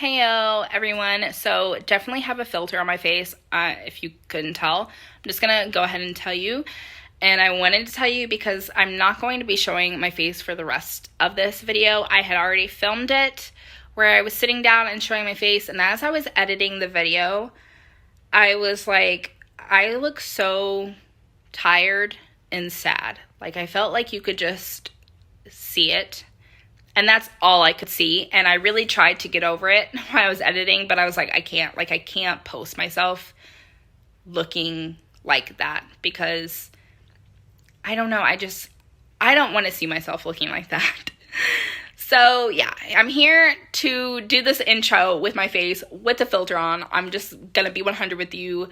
Heyo everyone. So definitely have a filter on my face, if you couldn't tell. I'm just gonna go ahead and tell you. And I wanted to tell you because I'm not going to be showing my face for the rest of this video. I had already filmed it where I was sitting down and showing my face, and as I was editing the video, I was like, I look so tired and sad. Like, I felt like you could just see it. And that's all I could see. And I really tried to get over it when I was editing, but I was like, I can't post myself looking like that because I don't know. I don't want to see myself looking like that. So yeah, I'm here to do this intro with my face with the filter on. I'm just gonna be 100 with you.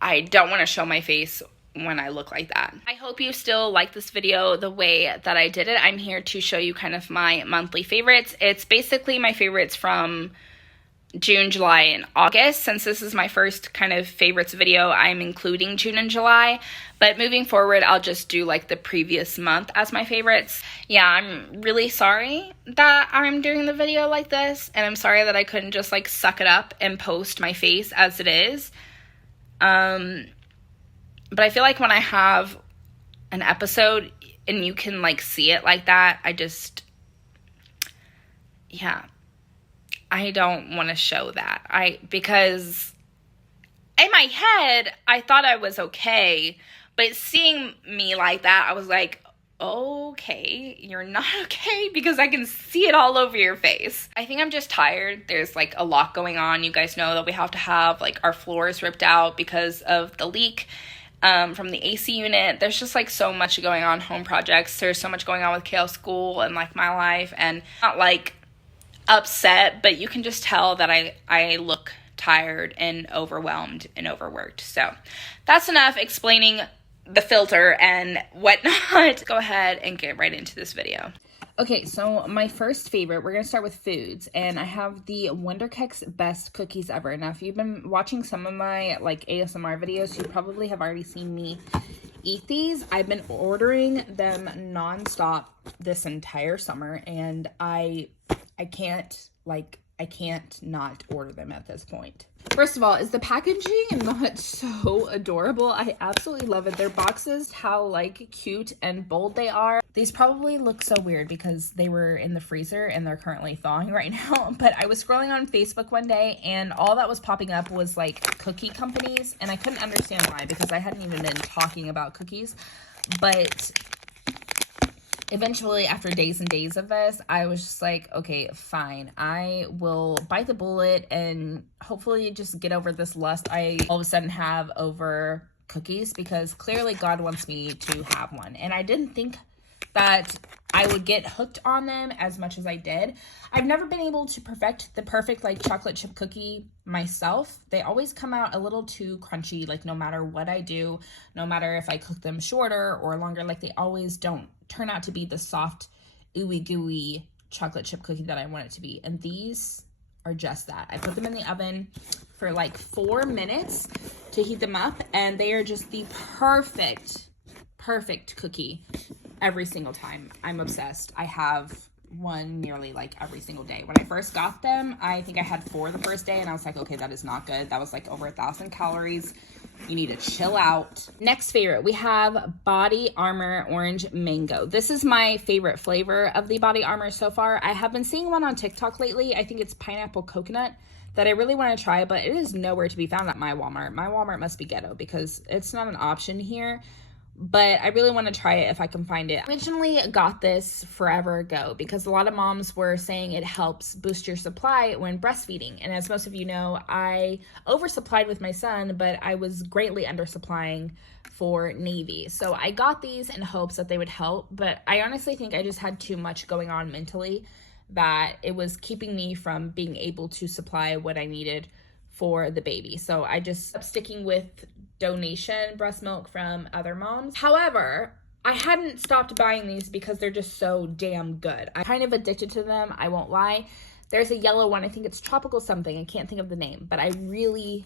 I don't want to show my face when I look like that. I hope you still like this video the way that I did it. I'm here to show you kind of my monthly favorites. It's basically my favorites from June, July, and August. Since this is my first kind of favorites video, I'm including June and July. But moving forward, I'll just do like the previous month as my favorites. Yeah, I'm really sorry that I'm doing the video like this. And I'm sorry that I couldn't just like suck it up and post my face as it is. But I feel like when I have an episode and you can like see it like that, I don't want to show that. Because in my head, I thought I was okay, but seeing me like that, I was like, okay, you're not okay because I can see it all over your face. I think I'm just tired. There's like a lot going on. You guys know that we have to have like our floors ripped out because of the leak. From the AC unit. There's just like so much going on, home projects. There's so much going on with Kale's school and like my life, and not like upset, but you can just tell that I look tired and overwhelmed and overworked. So that's enough explaining the filter and whatnot. Go ahead and get right into this video. Okay, so my first favorite, we're going to start with foods, and I have the Wonder Cakes Best Cookies Ever. Now, if you've been watching some of my, like, ASMR videos, you probably have already seen me eat these. I've been ordering them nonstop this entire summer, and I can't not order them at this point. First of all, is the packaging not so adorable? I absolutely love it. Their boxes, how like cute and bold they are. These probably look so weird because they were in the freezer and they're currently thawing right now. But I was scrolling on Facebook one day and all that was popping up was like cookie companies. And I couldn't understand why because I hadn't even been talking about cookies. But eventually, after days and days of this, I was just like, okay, fine. I will bite the bullet and hopefully just get over this lust I all of a sudden have over cookies because clearly God wants me to have one. And I didn't think that I would get hooked on them as much as I did. I've never been able to perfect the perfect like chocolate chip cookie myself. They always come out a little too crunchy, like no matter what I do, no matter if I cook them shorter or longer, like they always don't turn out to be the soft, ooey gooey chocolate chip cookie that I want it to be. And these are just that. I put them in the oven for like 4 minutes to heat them up, and they are just the perfect cookie every single time. I'm obsessed. I have one nearly like every single day. When I first got them, I think I had 4 the first day, and I was like, okay, that is not good. That was like over 1,000 calories. You need to chill out. Next favorite, we have Body Armor Orange Mango. This is my favorite flavor of the Body Armor so far. I have been seeing one on TikTok lately. I think it's pineapple coconut that I really want to try, but it is nowhere to be found at my Walmart. My Walmart must be ghetto because it's not an option here. But I really want to try it if I can find it. I originally got this forever ago because a lot of moms were saying it helps boost your supply when breastfeeding. And as most of you know, I oversupplied with my son, but I was greatly undersupplying for Navy. So I got these in hopes that they would help, but I honestly think I just had too much going on mentally that it was keeping me from being able to supply what I needed for the baby. So I just kept sticking with donation breast milk from other moms. However, I hadn't stopped buying these because they're just so damn good. I'm kind of addicted to them, I won't lie. There's a yellow one, I think it's tropical something, I can't think of the name, but I really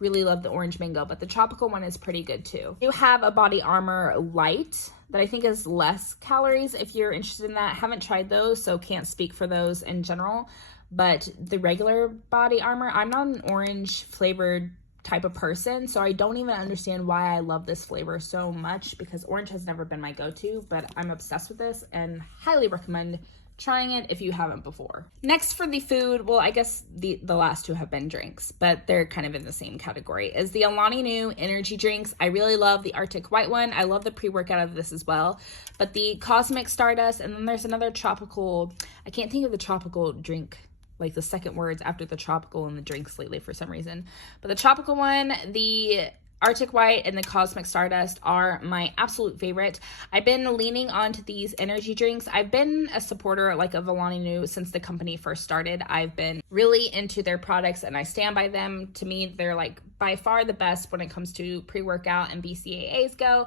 love the orange mango, but the tropical one is pretty good too. You have a Body Armor Light that I think is less calories if you're interested in that. Haven't tried those, so can't speak for those in general, but the regular body armor, I'm not an orange flavored type of person, so I don't even understand why I love this flavor so much, because orange has never been my go-to, but I'm obsessed with this and highly recommend trying it if you haven't before. Next for the food, well, I guess the last two have been drinks, but they're kind of in the same category, is the Alani Nu energy drinks. I really love the Arctic White one. I love the pre-workout of this as well, but the Cosmic Stardust, and then there's another tropical, I can't think of the tropical drink, like the second words after the tropical and the drinks lately for some reason. But the tropical one, the Arctic White, and the Cosmic Stardust are my absolute favorite. I've been leaning onto these energy drinks. I've been a supporter like of Alani Nu since the company first started. I've been really into their products and I stand by them. To me, they're like by far the best when it comes to pre-workout and BCAAs go.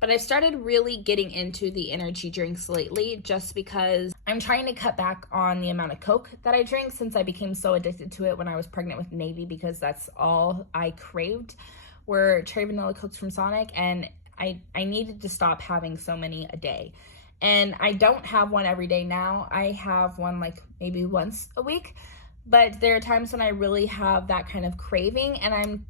But I've started really getting into the energy drinks lately just because I'm trying to cut back on the amount of Coke that I drink, since I became so addicted to it when I was pregnant with Navy, because that's all I craved were cherry vanilla Cokes from Sonic, and I needed to stop having so many a day. And I don't have one every day now. I have one like maybe once a week, but there are times when I really have that kind of craving, and I'm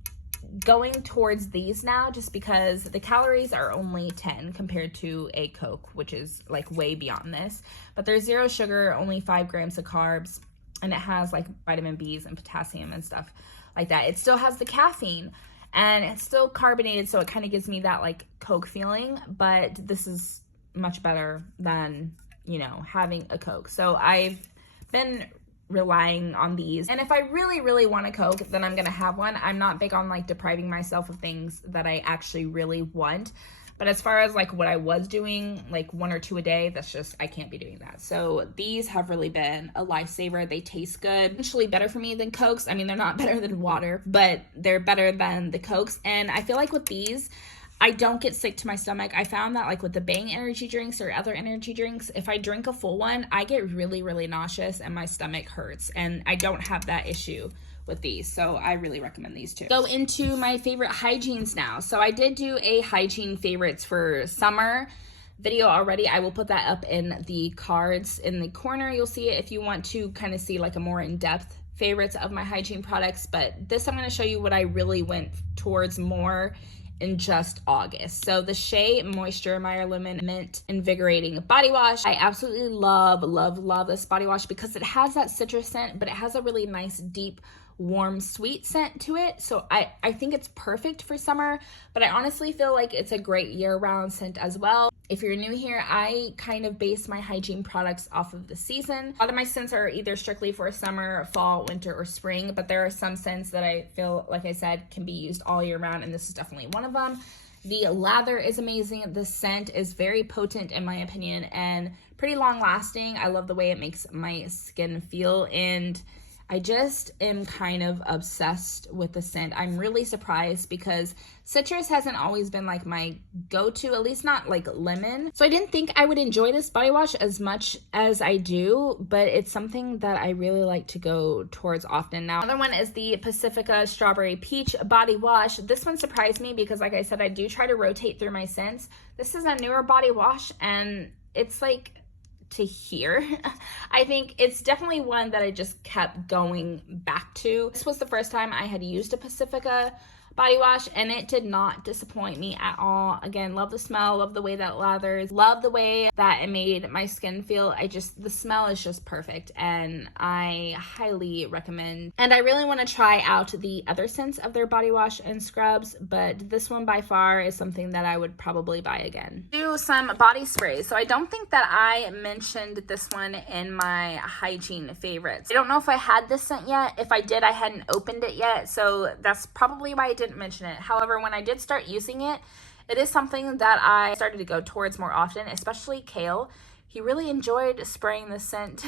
going towards these now just because the calories are only 10 compared to a Coke, which is like way beyond this. But there's 0 sugar, only 5 grams of carbs, and it has like vitamin B's and potassium and stuff like that. It still has the caffeine and it's still carbonated, so it kind of gives me that like Coke feeling, but this is much better than, you know, having a Coke. So I've been relying on these, and if I really want a Coke, then I'm gonna have one. I'm not big on like depriving myself of things that I actually really want, but as far as like what I was doing, like 1 or 2 a day, that's just, I can't be doing that. So these have really been a lifesaver. They taste good, actually better for me than Cokes. I mean, they're not better than water, but they're better than the Cokes. And I feel like with these, I don't get sick to my stomach. I found that like with the Bang energy drinks or other energy drinks, if I drink a full one, I get really nauseous and my stomach hurts, and I don't have that issue with these. So I really recommend these too. Go into my favorite Hygienes now. So I did do a Hygiene favorites for summer video already. I will put that up in the cards in the corner. You'll see it if you want to kind of see like a more in-depth favorites of my Hygiene products. But this, I'm going to show you what I really went towards more in just August. So the Shea Moisture Lemon Mint Invigorating Body Wash. I absolutely love this body wash because it has that citrus scent, but it has a really nice, deep, warm, sweet scent to it. So I think it's perfect for summer, but I honestly feel like it's a great year-round scent as well. If you're new here, I kind of base my Hygiene products off of the season. A lot of my scents are either strictly for summer, fall, winter, or spring, but there are some scents that I feel, like I said, can be used all year round, and this is definitely one of them. The lather is amazing. The scent is very potent in my opinion and pretty long lasting. I love the way it makes my skin feel, and I just am kind of obsessed with the scent. I'm really surprised because citrus hasn't always been like my go-to, at least not like lemon. So I didn't think I would enjoy this body wash as much as I do, but it's something that I really like to go towards often now. Another one is the Pacifica Strawberry Peach Body Wash. This one surprised me because, like I said, I do try to rotate through my scents. This is a newer body wash and it's like to here. I think it's definitely one that I just kept going back to. This was the first time I had used a Pacifica body wash and it did not disappoint me at all. Again, love the smell, love the way that lathers, love the way that it made my skin feel. The smell is just perfect and I highly recommend. And I really want to try out the other scents of their body wash and scrubs, but this one by far is something that I would probably buy again. Do some body sprays. So I don't think that I mentioned this one in my Hygiene favorites. I don't know if I had this scent yet. If I did, I hadn't opened it yet, so that's probably why I didn't mention it. However, when I did start using it, it is something that I started to go towards more often, especially Kale. He really enjoyed spraying this scent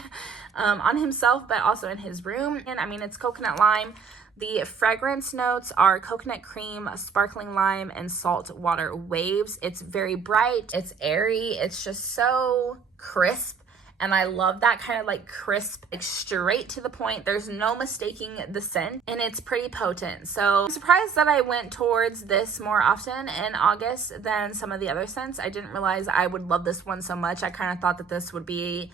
on himself, but also in his room. And I mean, it's coconut lime. The fragrance notes are coconut cream, sparkling lime, and salt water waves. It's very bright, it's airy, it's just so crisp. And I love that kind of like crisp, like straight to the point. There's no mistaking the scent and it's pretty potent. So I'm surprised that I went towards this more often in August than some of the other scents. I didn't realize I would love this one so much. I kind of thought that this would be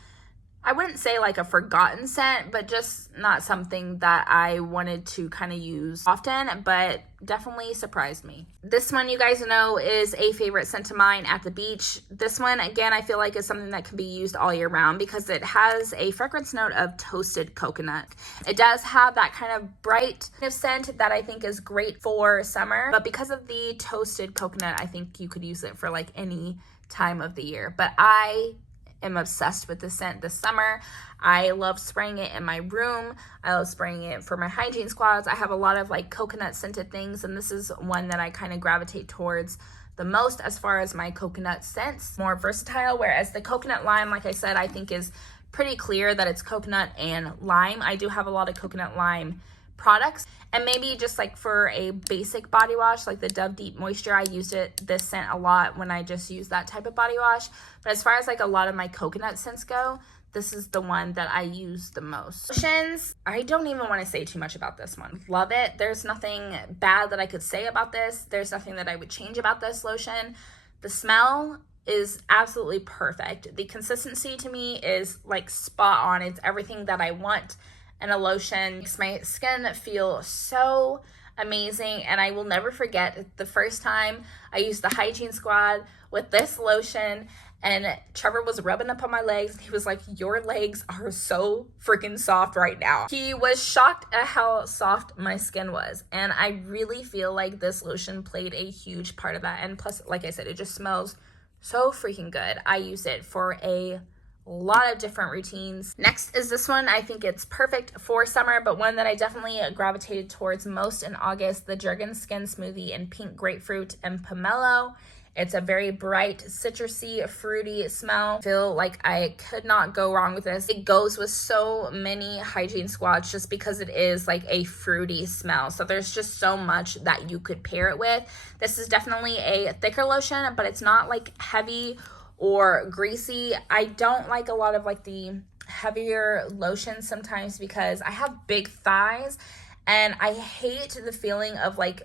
I wouldn't say like a forgotten scent, but just not something that I wanted to kind of use often, but definitely surprised me. This one, you guys know, is a favorite scent of mine at the beach. This one, again, I feel like is something that can be used all year round because it has a fragrance note of toasted coconut. It does have that kind of bright scent that I think is great for summer, but because of the toasted coconut, I think you could use it for like any time of the year. But I am obsessed with the scent this summer. I love spraying it in my room. I love spraying it for my hygiene squads. I have a lot of like coconut scented things, and this is one that I kind of gravitate towards the most as far as my coconut scents. More versatile, whereas the coconut lime, like I said, I think is pretty clear that it's coconut and lime. I do have a lot of coconut lime products, and maybe just like for a basic body wash like the Dove Deep Moisture, I used this scent a lot when I just use that type of body wash. But as far as like a lot of my coconut scents go, this is the one that I use the most. Lotions, I don't even want to say too much about this one. Love it. There's nothing bad that I could say about this. There's nothing that I would change about this lotion. The smell is absolutely perfect. The consistency to me is like spot on. It's everything that I want and a lotion. Makes my skin feel so amazing, and I will never forget the first time I used the Hygiene Squad with this lotion, and Trevor was rubbing up on my legs, and he was like, your legs are so freaking soft right now. He was shocked at how soft my skin was, and I really feel like this lotion played a huge part of that. And plus, like I said, it just smells so freaking good. I use it for a lot of different routines. Next is this one. I think it's perfect for summer, but one that I definitely gravitated towards most in August, the Jergens Skin Smoothie in Pink Grapefruit and Pomelo. It's a very bright, citrusy, fruity smell. I feel like I could not go wrong with this. It goes with so many hygiene squads just because it is like a fruity smell. So there's just so much that you could pair it with. This is definitely a thicker lotion, but it's not like heavy or greasy. I don't like a lot of like the heavier lotions sometimes because I have big thighs, and I hate the feeling of like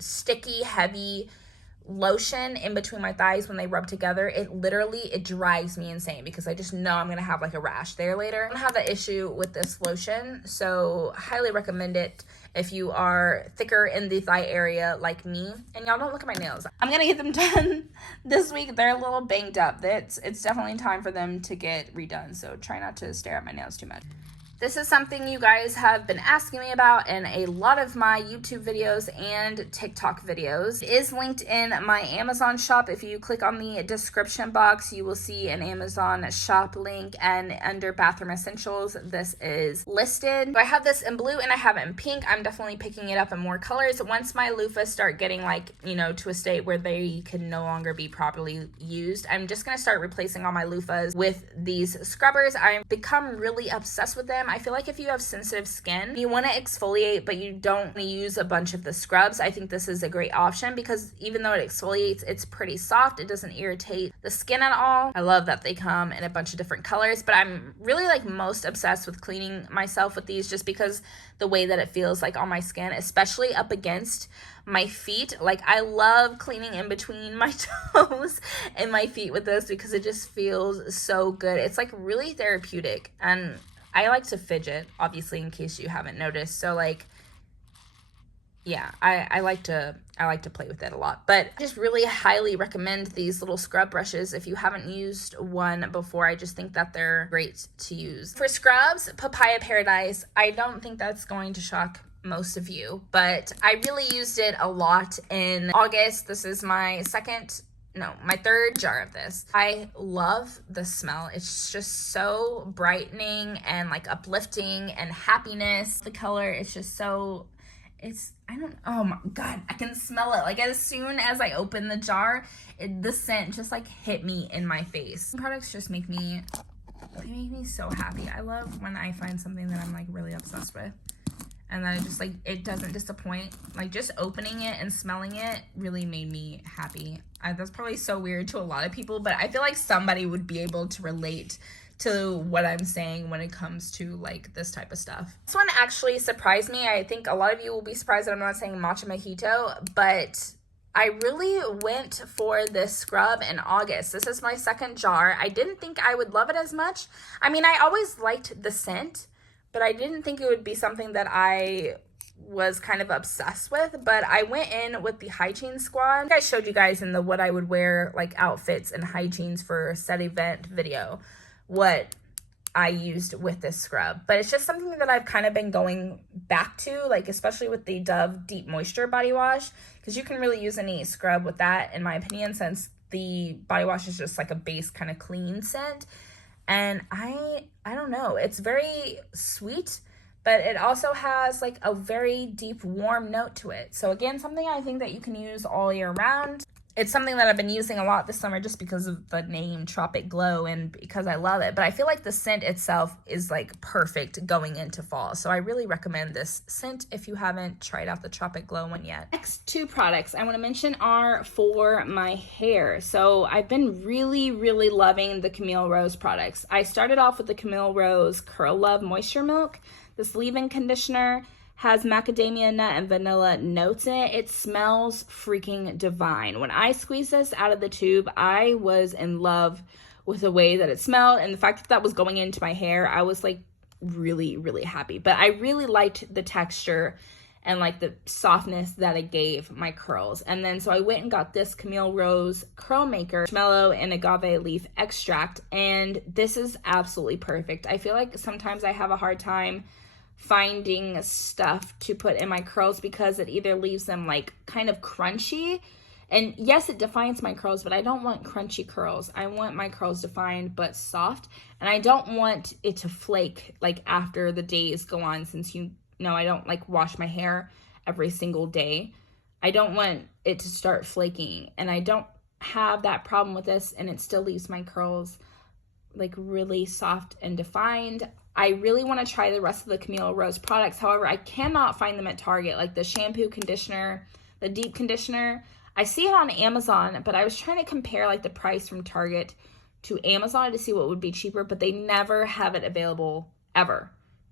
sticky, heavy lotion in between my thighs when they rub together. It drives me insane because I just know I'm gonna have like a rash there later. I don't have that issue with this lotion, so highly recommend it if you are thicker in the thigh area like me. And y'all, don't look at my nails. I'm gonna get them done this week. They're a little banged up. It's definitely time for them to get redone, so try not to stare at my nails too much. This is something you guys have been asking me about in a lot of my YouTube videos and TikTok videos. It is linked in my Amazon shop. If you click on the description box, you will see an Amazon shop link, and under bathroom essentials, this is listed. So I have this in blue and I have it in pink. I'm definitely picking it up in more colors. Once my loofahs start getting like, to a state where they can no longer be properly used, I'm just gonna start replacing all my loofahs with these scrubbers. I've become really obsessed with them. I feel like if you have sensitive skin, you want to exfoliate, but you don't want to use a bunch of the scrubs, I think this is a great option because even though it exfoliates, it's pretty soft. It doesn't irritate the skin at all. I love that they come in a bunch of different colors, but I'm really like most obsessed with cleaning myself with these just because the way that it feels like on my skin, especially up against my feet. Like I love cleaning in between my toes and my feet with this because it just feels so good. It's like really therapeutic, and I like to fidget, obviously, in case you haven't noticed. So like, yeah, I like to play with it a lot. But I just really highly recommend these little scrub brushes if you haven't used one before. I just think that they're great to use. For scrubs, Papaya Paradise. I don't think that's going to shock most of you, but I really used it a lot in August. This is my my third jar of this. I love the smell. It's just so brightening and like uplifting and happiness. The color, it's just so, oh my God, I can smell it. Like as soon as I open the jar, the scent just like hit me in my face. Products just make me so happy. I love when I find something that I'm like really obsessed with, and then it doesn't disappoint. Like just opening it and smelling it really made me happy. That's probably so weird to a lot of people, but I feel like somebody would be able to relate to what I'm saying when it comes to like this type of stuff. This one actually surprised me. I think a lot of you will be surprised that I'm not saying matcha mojito, but I really went for this scrub in August. This is my second jar. I didn't think I would love it as much. I mean, I always liked the scent, but I didn't think it would be something that I was kind of obsessed with. But I went in with the Hygiene squad. I think I showed you guys in the what I would wear, like, outfits and hygienes for said event video, what I used with this scrub. But it's just something that I've kind of been going back to, like, especially with the Dove Deep Moisture body wash, because you can really use any scrub with that, in my opinion, since the body wash is just like a base kind of clean scent. And I don't know, it's very sweet, but it also has like a very deep warm note to it. So again, something I think that you can use all year round. It's something that I've been using a lot this summer just because of the name Tropic Glow and because I love it. But I feel like the scent itself is like perfect going into fall. So I really recommend this scent if you haven't tried out the Tropic Glow one yet. Next two products I want to mention are for my hair. So I've been really, really loving the Camille Rose products. I started off with the Camille Rose Curl Love Moisture Milk. This leave-in conditioner has macadamia nut and vanilla notes in it. It smells freaking divine. When I squeezed this out of the tube, I was in love with the way that it smelled, and the fact that that was going into my hair, I was like really, really happy. But I really liked the texture and like the softness that it gave my curls. And then so I went and got this Camille Rose Curl Maker Marshmallow and Agave Leaf Extract, and this is absolutely perfect. I feel like sometimes I have a hard time finding stuff to put in my curls because it either leaves them like kind of crunchy, and yes, it defines my curls, but I don't want crunchy curls. I want my curls defined but soft, and I don't want it to flake like after the days go on, since you know I don't like wash my hair every single day. I don't want it to start flaking, and I don't have that problem with this, and it still leaves my curls like really soft and defined. I really want to try the rest of the Camille Rose products. However, I cannot find them at Target, like the shampoo conditioner, the deep conditioner. I see it on Amazon, but I was trying to compare like the price from Target to Amazon to see what would be cheaper, but they never have it available ever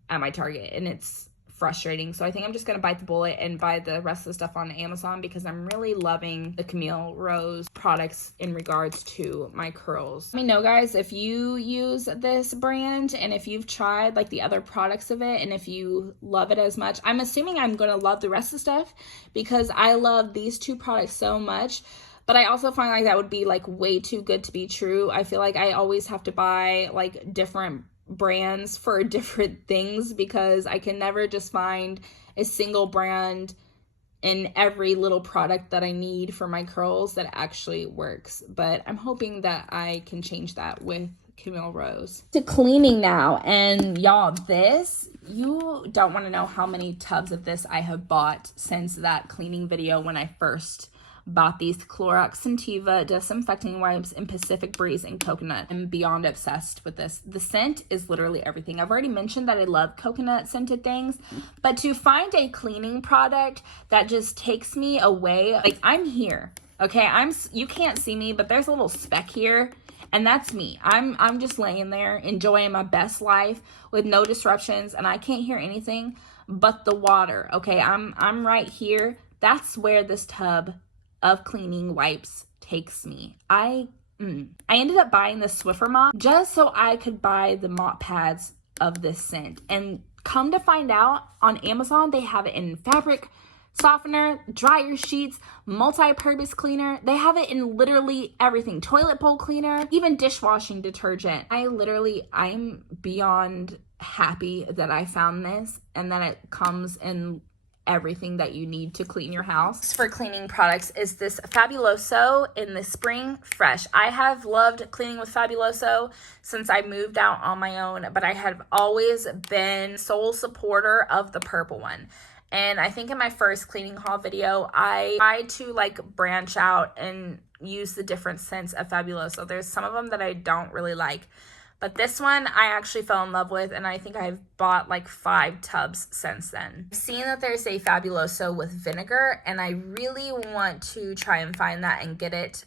at my Target, and it's frustrating. So I think I'm just going to bite the bullet and buy the rest of the stuff on Amazon because I'm really loving the Camille Rose products in regards to my curls. Let me know, guys, if you use this brand and if you've tried like the other products of it and if you love it as much. I'm assuming I'm going to love the rest of the stuff because I love these two products so much. But I also find like that would be like way too good to be true. I feel like I always have to buy like different brands for different things because I can never just find a single brand in every little product that I need for my curls that actually works. But I'm hoping that I can change that with Camille Rose. To cleaning now, and y'all, this, you don't want to know how many tubs of this I have bought since that cleaning video when I first bought these Clorox Scentiva disinfecting wipes in Pacific Breeze and Coconut. I'm beyond obsessed with this. The scent is literally everything. I've already mentioned that I love coconut scented things, but to find a cleaning product that just takes me away, like I'm here, okay? You can't see me, but there's a little speck here, and that's me. I'm just laying there enjoying my best life with no disruptions, and I can't hear anything but the water, okay? I'm right here. That's where this tub of cleaning wipes takes me. I ended up buying the Swiffer mop just so I could buy the mop pads of this scent. And come to find out, on Amazon, they have it in fabric softener, dryer sheets, multi-purpose cleaner. They have it in literally everything. Toilet bowl cleaner, even dishwashing detergent. I'm beyond happy that I found this and that it comes in everything that you need to clean your house. For cleaning products is this Fabuloso in the Spring Fresh. I have loved cleaning with Fabuloso since I moved out on my own, but I have always been sole supporter of the purple one. And I think in my first cleaning haul video, I tried to like branch out and use the different scents of Fabuloso. There's some of them that I don't really like, but this one I actually fell in love with, and I think I've bought like 5 tubs since then. I've seen that there's a Fabuloso with vinegar, and I really want to try and find that and get it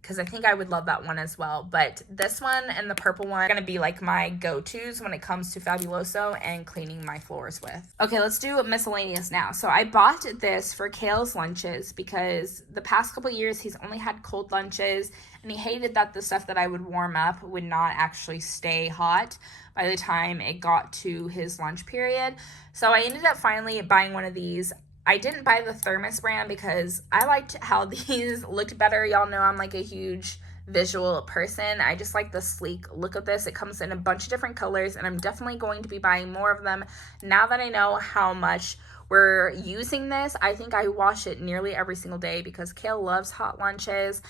because I think I would love that one as well. But this one and the purple one are going to be like my go-tos when it comes to Fabuloso and cleaning my floors with. Okay, let's do miscellaneous now. So I bought this for Kale's lunches because the past couple years he's only had cold lunches, and he hated that the stuff that I would warm up would not actually stay hot by the time it got to his lunch period. So I ended up finally buying one of these. I didn't buy the Thermos brand because I liked how these looked better. Y'all know I'm like a huge visual person. I just like the sleek look of this. It comes in a bunch of different colors, and I'm definitely going to be buying more of them now that I know how much we're using this. I think I wash it nearly every single day because Kale loves hot lunches.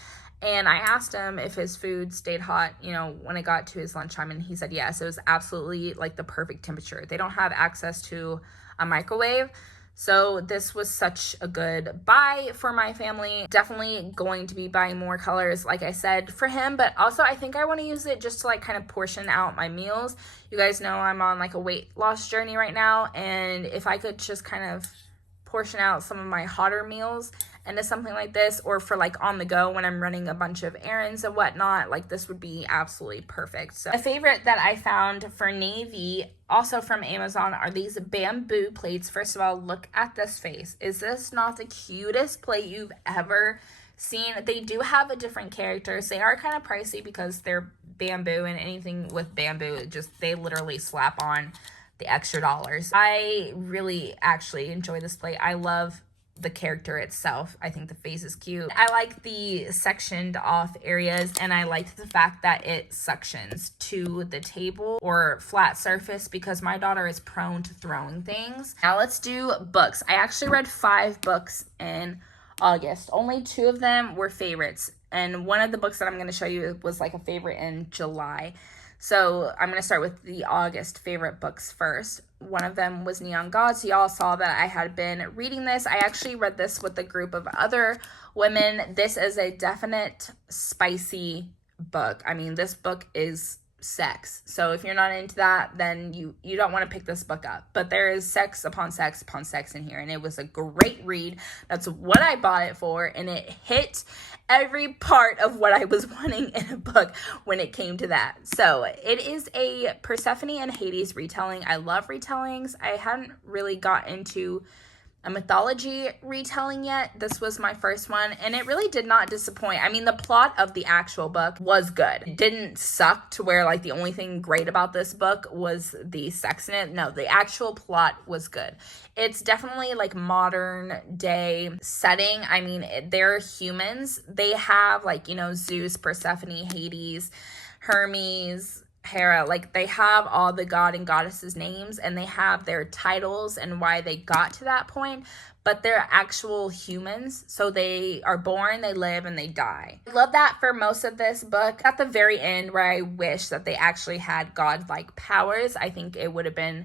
And I asked him if his food stayed hot, you know, when it got to his lunchtime, and he said yes. It was absolutely like the perfect temperature. They don't have access to a microwave, so this was such a good buy for my family. Definitely going to be buying more colors, like I said, for him. But also I think I want to use it just to like kind of portion out my meals. You guys know I'm on like a weight loss journey right now. And if I could just kind of portion out some of my hotter meals into something like this, or for like on the go when I'm running a bunch of errands and whatnot, like this would be absolutely perfect. So a favorite that I found for navy, also from Amazon, are these bamboo plates. First of all, look at this face. Is this not the cutest plate you've ever seen? They do have a different characters. They are kind of pricey because they're bamboo, and anything with bamboo, they literally slap on the extra dollars. I really actually enjoy this plate. I love the character itself. I think the face is cute. I like the sectioned off areas, and I like the fact that it suctions to the table or flat surface because my daughter is prone to throwing things. Now let's do books. I actually read 5 books in August. Only 2 of them were favorites, and one of the books that I'm going to show you was like a favorite in July. So I'm going to start with the August favorite books first. One of them was Neon Gods. Y'all saw that I had been reading this. I actually read this with a group of other women. This is a definite spicy book. I mean, this book is sex. So if you're not into that, then you don't want to pick this book up. But there is sex upon sex upon sex in here, and it was a great read. That's what I bought it for, and it hit every part of what I was wanting in a book when it came to that. So it is a Persephone and Hades retelling. I love retellings. I hadn't really got into a mythology retelling yet. This was my first one, and it really did not disappoint. I mean, the plot of the actual book was good. It didn't suck to where like the only thing great about this book was the sex in it. No, the actual plot was good. It's definitely like modern day setting. I mean, they're humans. They have like, you know, Zeus, Persephone, Hades, Hermes, Hera, like they have all the god and goddesses names, and they have their titles and why they got to that point, but they're actual humans. So they are born, they live, and they die. I love that for most of this book. At the very end, where I wish that they actually had godlike powers, I think it would have been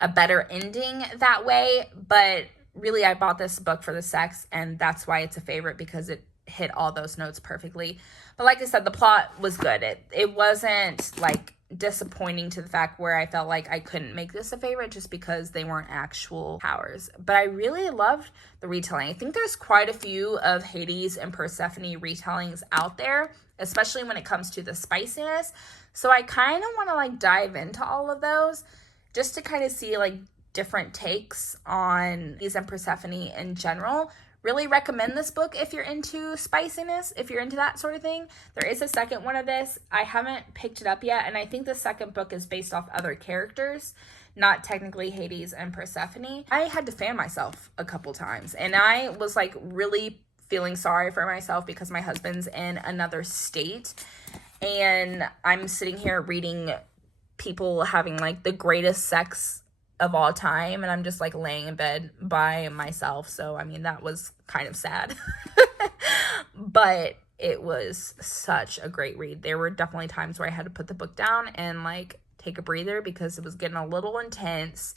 a better ending that way. But really, I bought this book for the sex, and that's why it's a favorite, because it hit all those notes perfectly. But like I said, the plot was good. It wasn't like disappointing to the fact where I felt like I couldn't make this a favorite just because they weren't actual powers. But I really loved the retelling. I think there's quite a few of Hades and Persephone retellings out there, especially when it comes to the spiciness. So I kind of want to like dive into all of those just to kind of see like different takes on Hades and Persephone in general. Really recommend this book if you're into spiciness, if you're into that sort of thing. There is a second one of this. I haven't picked it up yet, and I think the second book is based off other characters, not technically Hades and Persephone. I had to fan myself a couple times, and I was like really feeling sorry for myself because my husband's in another state, and I'm sitting here reading people having like the greatest sex of all time, and I'm just like laying in bed by myself. So I mean, that was kind of sad. But it was such a great read. There were definitely times where I had to put the book down and like take a breather because it was getting a little intense,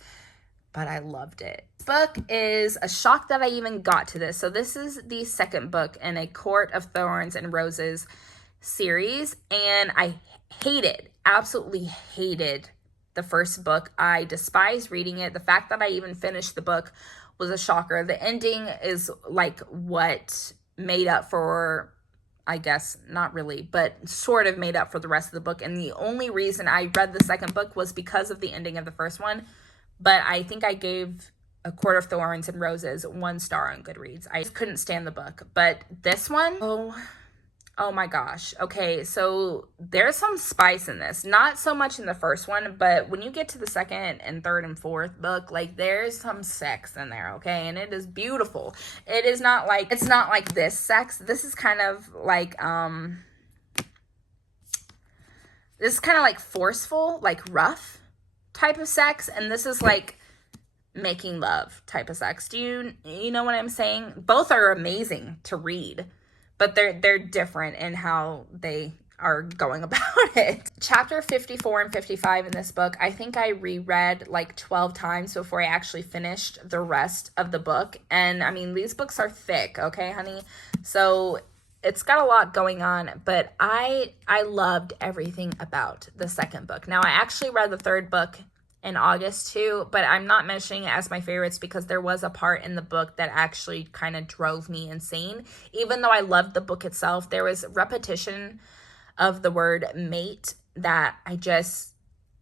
but I loved it. This book is a shock that I even got to this. So this is the second book in a Court of Thorns and Roses series, and I absolutely hated the first book. I despised reading it. The fact that I even finished the book was a shocker. The ending is like what made up for I guess not really, but sort of made up for the rest of the book. And the only reason I read the second book was because of the ending of the first one. But I think I gave A Court of Thorns and Roses 1 star on Goodreads. I just couldn't stand the book. But this one, oh my gosh. Okay, so there's some spice in this. Not so much in the first one, but when you get to the second and third and fourth book, like there's some sex in there, okay? And it is beautiful. It is not like, it's not like this sex. This is kind of like, this is kind of like forceful, like rough type of sex. And this is like making love type of sex. Do you know what I'm saying? Both are amazing to read, but they're different in how they are going about it. Chapter 54 and 55 in this book, I think I reread like 12 times before I actually finished the rest of the book. And I mean, these books are thick, okay, honey? So it's got a lot going on, but I loved everything about the second book. Now, I actually read the third book in August too, but I'm not mentioning it as my favorites because there was a part in the book that actually kind of drove me insane. Even though I loved the book itself, there was repetition of the word mate that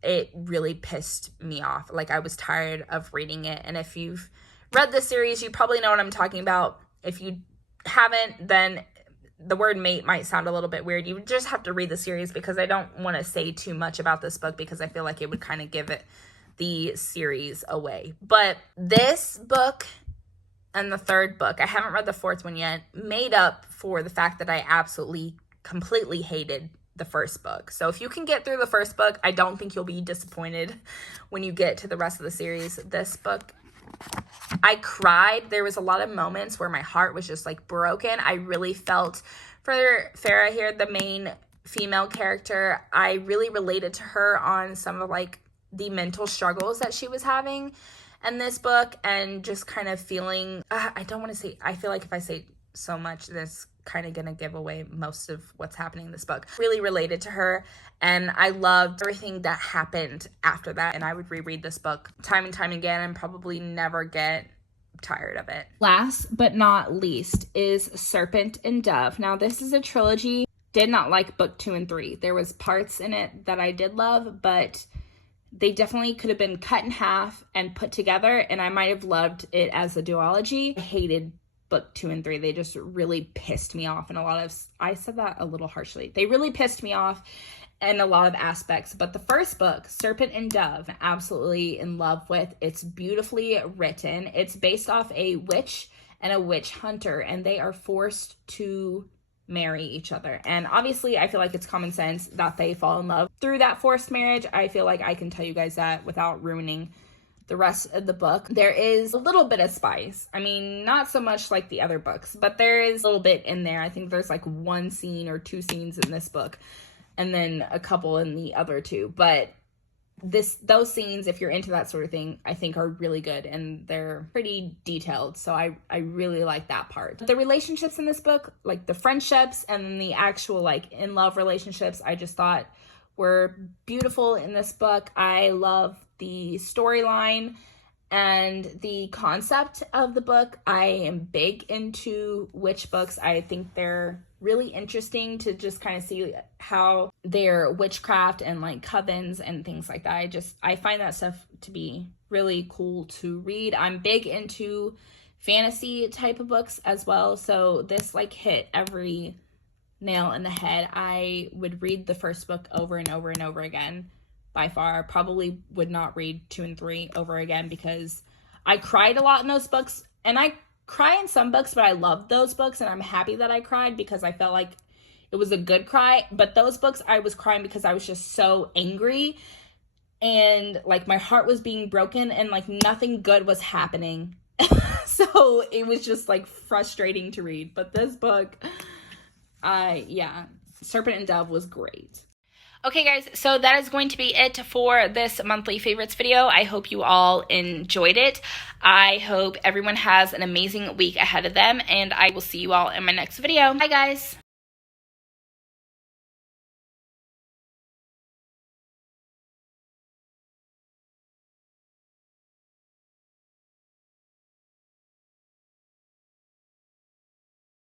it really pissed me off. Like, I was tired of reading it. And if you've read the series, you probably know what I'm talking about. If you haven't, then the word mate might sound a little bit weird. You just have to read the series, because I don't want to say too much about this book because I feel like it would kind of give it the series away. But this book and the third book, I haven't read the fourth one yet, made up for the fact that I absolutely completely hated the first book. So if you can get through the first book, I don't think you'll be disappointed when you get to the rest of the series. This book, I cried. There was a lot of moments where my heart was just like broken. I really felt for Farah here, the main female character. I really related to her on some of like the mental struggles that she was having in this book, and just kind of feeling, I don't want to say, I feel like if I say so much, this kind of gonna give away most of what's happening in this book. Really related to her, and I loved everything that happened after that, and I would reread this book time and time again and probably never get tired of it. Last but not least is Serpent and Dove. Now, this is a trilogy. Did not like book 2 and 3. There was parts in it that I did love, but they definitely could have been cut in half and put together, and I might have loved it as a duology. I hated book 2 and 3. They just really pissed me off in a lot of, I said that a little harshly. They really pissed me off in a lot of aspects. But the first book, Serpent and Dove, absolutely in love with. It's beautifully written. It's based off a witch and a witch hunter, and they are forced to marry each other. And obviously, I feel like it's common sense that they fall in love through that forced marriage. I feel like I can tell you guys that without ruining the rest of the book. There is a little bit of spice. I mean, not so much like the other books, but there is a little bit in there. I think there's like 1 scene or 2 scenes in this book, and then a couple in the other 2. But those scenes, if you're into that sort of thing, I think are really good, and they're pretty detailed. So I really like that part. The relationships in this book, like the friendships and then the actual like in love relationships, I just thought were beautiful in this book. I love the storyline and the concept of the book. I am big into witch books. I think they're really interesting to just kind of see how their witchcraft and like covens and things like that. I find that stuff to be really cool to read. I'm big into fantasy type of books as well. So this like hit every nail in the head. I would read the first book over and over and over again. By far, probably would not read 2 and 3 over again because I cried a lot in those books, and I cry in some books, but I love those books, and I'm happy that I cried because I felt like it was a good cry. But those books, I was crying because I was just so angry, and like my heart was being broken, and like nothing good was happening. So it was just like frustrating to read. But this book, yeah, Serpent and Dove was great. Okay, guys, so that is going to be it for this monthly favorites video. I hope you all enjoyed it. I hope everyone has an amazing week ahead of them, and I will see you all in my next video. Bye, guys.